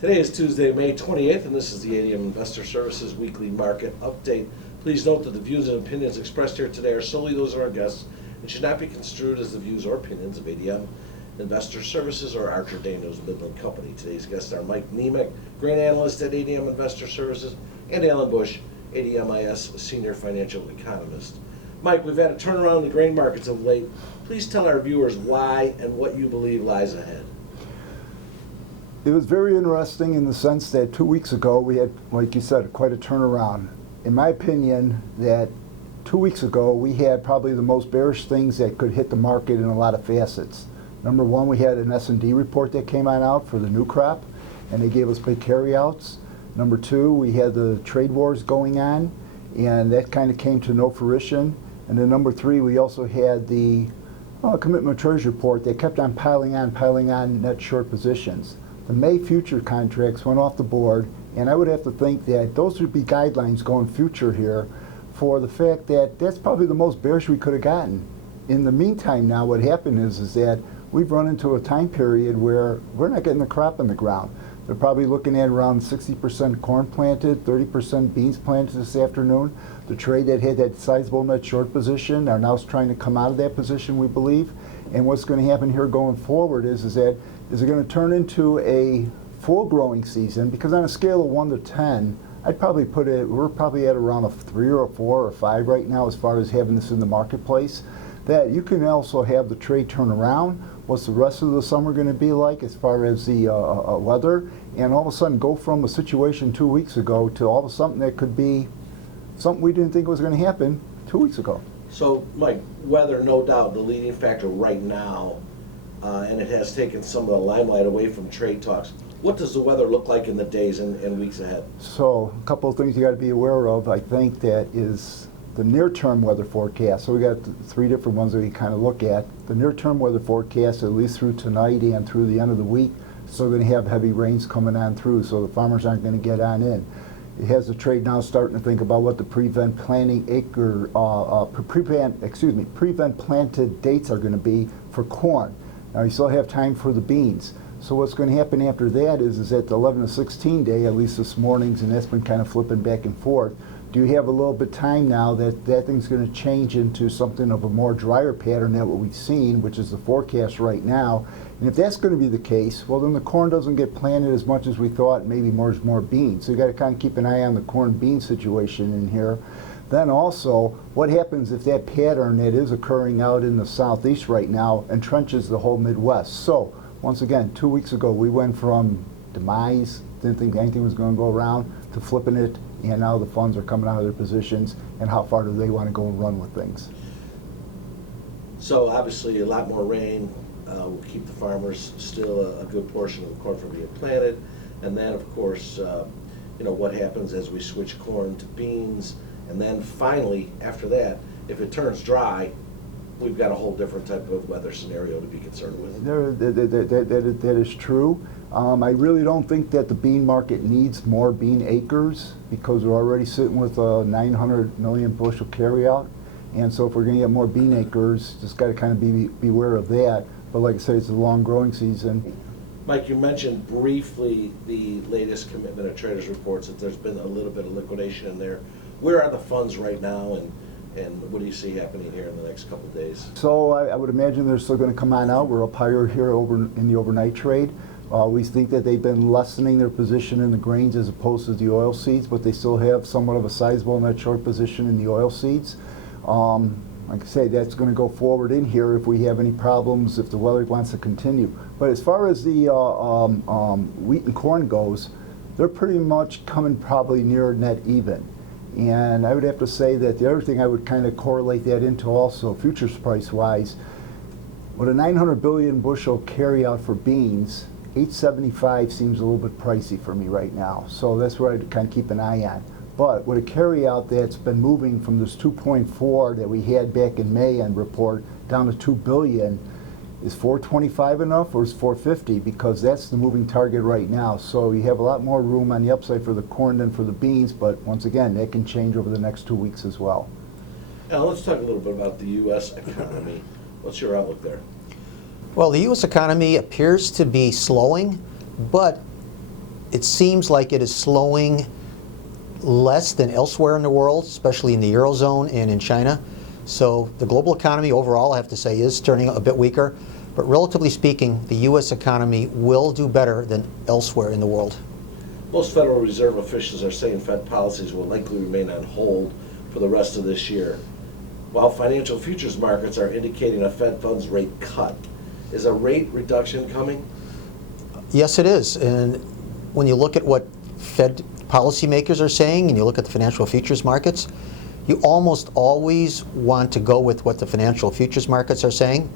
Today is Tuesday, May 28th, and this is the ADM Investor Services Weekly Market Update. Please note that the views and opinions expressed here today are solely those of our guests and should not be construed as the views or opinions of ADM Investor Services or Archer Daniels Midland Company. Today's guests are Mike Niemiec, Grain Analyst at ADM Investor Services, and Alan Bush, ADMIS Senior Financial Economist. Mike, we've had a turnaround in the grain markets of late. Please tell our viewers why and what you believe lies ahead. It was very interesting in the sense that 2 weeks ago we had, like you said, quite a turnaround. In my opinion, that 2 weeks ago we had probably the most bearish things that could hit the market in a lot of facets. Number one, we had an S&D report that came out for the new crop, and they gave us big carryouts. Number two, we had the trade wars going on, and that kind of came to no fruition. And then number three, we also had the commitment trades report that kept on piling on net short positions. The May future contracts went off the board, and I would have to think that those would be guidelines going future here for the fact that that's probably the most bearish we could have gotten. In the meantime now, what happened is that we've run into a time period where we're not getting the crop in the ground. They're probably looking at around 60% corn planted, 30% beans planted this afternoon. The trade that had that sizable net short position are now trying to come out of that position, we believe. And what's going to happen here going forward is it going to turn into a full growing season? Because on a scale of 1 to 10, I'd probably put it, we're probably at around a 3 or a 4 or 5 right now as far as having this in the marketplace. That you can also have the trade turn around. What's the rest of the summer going to be like as far as the weather? And all of a sudden go from a situation 2 weeks ago to all of something that could be something we didn't think was going to happen 2 weeks ago. So, Mike, weather, no doubt, the leading factor right now, and it has taken some of the limelight away from trade talks. What does the weather look like in the days and weeks ahead? So, a couple of things you got to be aware of, I think, that is the near-term weather forecast. So we got 3 different ones that we kind of look at. The near-term weather forecast, at least through tonight and through the end of the week, still going to have heavy rains coming on through, so the farmers aren't going to get on in. It has the trade now starting to think about what the prevent planted dates are going to be for corn. Now you still have time for the beans. So what's going to happen after that is at the 11 to 16 day, at least this morning's, and that's been kind of flipping back and forth. Do you have a little bit of time now that thing's going to change into something of a more drier pattern than what we've seen, which is the forecast right now? And if that's going to be the case, well, then the corn doesn't get planted as much as we thought, maybe more beans. So you got to kind of keep an eye on the corn bean situation in here. Then also, what happens if that pattern that is occurring out in the southeast right now entrenches the whole Midwest? So once again, 2 weeks ago, we went from demise, didn't think anything was going to go around, to flipping it, and now the funds are coming out of their positions, and how far do they want to go and run with things? So obviously a lot more rain will keep the farmers still a good portion of the corn from being planted, and then of course what happens as we switch corn to beans, and then finally after that, if it turns dry, we've got a whole different type of weather scenario to be concerned with. That is true. I really don't think that the bean market needs more bean acres because we're already sitting with a 900 million bushel carryout. And so if we're going to get more bean acres, just got to kind of be aware of that. But like I say, it's a long growing season. Mike, you mentioned briefly the latest commitment of traders reports that there's been a little bit of liquidation in there. Where are the funds right now, and what do you see happening here in the next couple of days? So I would imagine they're still going to come on out. We're up higher here over in the overnight trade. We think that they've been lessening their position in the grains as opposed to the oil seeds, but they still have somewhat of a sizable net short position in the oil seeds. Like I say, that's going to go forward in here if we have any problems, if the weather wants to continue. But as far as the wheat and corn goes, they're pretty much coming probably near net even. And I would have to say that the other thing I would kind of correlate that into also, futures price-wise, with a 900 billion bushel carryout for beans, 875 seems a little bit pricey for me right now. So that's where I'd kind of keep an eye on. But with a carryout that's been moving from this 2.4 that we had back in May and report down to 2 billion, is 425 enough or is 450? Because that's the moving target right now. So you have a lot more room on the upside for the corn than for the beans, but once again, that can change over the next 2 weeks as well. Now let's talk a little bit about the U.S. economy. What's your outlook there? Well, the U.S. economy appears to be slowing, but it seems like it is slowing less than elsewhere in the world, especially in the Eurozone and in China. So the global economy overall, I have to say, is turning a bit weaker. But relatively speaking, the U.S. economy will do better than elsewhere in the world. Most Federal Reserve officials are saying Fed policies will likely remain on hold for the rest of this year. While financial futures markets are indicating a Fed funds rate cut, is a rate reduction coming? Yes, it is. And when you look at what Fed policymakers are saying and you look at the financial futures markets, you almost always want to go with what the financial futures markets are saying.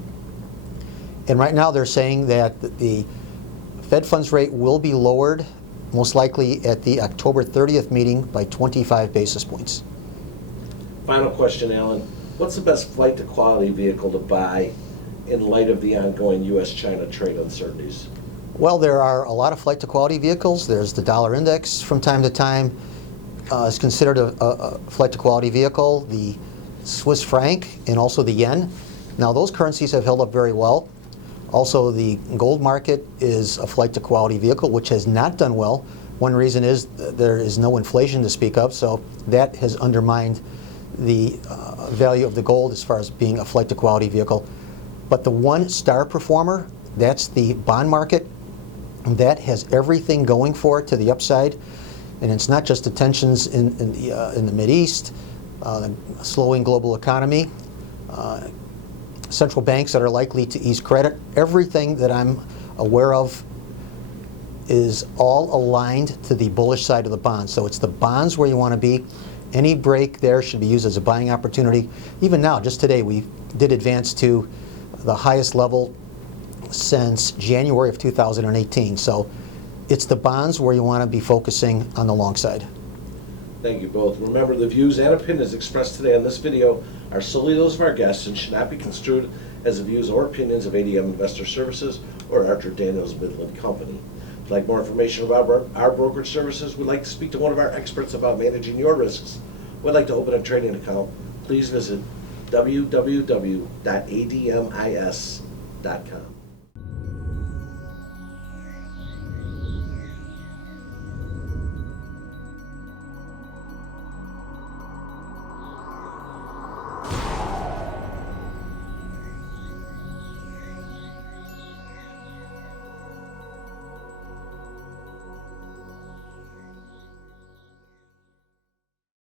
And right now they're saying that the Fed funds rate will be lowered, most likely at the October 30th meeting, by 25 basis points. Final question, Alan. What's the best flight to quality vehicle to buy in light of the ongoing U.S.-China trade uncertainties? Well, there are a lot of flight to quality vehicles. There's the dollar index from time to time is considered a flight to quality vehicle, the Swiss franc and also the yen. Now those currencies have held up very well. Also, the gold market is a flight to quality vehicle, which has not done well. One reason is there is no inflation to speak of, so that has undermined the value of the gold as far as being a flight to quality vehicle. But the one star performer, that's the bond market. That has everything going for it to the upside. And it's not just the tensions in the Mideast, slowing global economy, central banks that are likely to ease credit. Everything that I'm aware of is all aligned to the bullish side of the bonds. So it's the bonds where you want to be. Any break there should be used as a buying opportunity. Even now, just today, we did advance to the highest level since January of 2018. So it's the bonds where you want to be focusing on the long side. Thank you both. Remember, the views and opinions expressed today on this video are solely those of our guests and should not be construed as the views or opinions of ADM Investor Services or Archer Daniels Midland Company. If you'd like more information about our brokerage services, would like to speak to one of our experts about managing your risks, would like to open a trading account, please visit www.admis.com.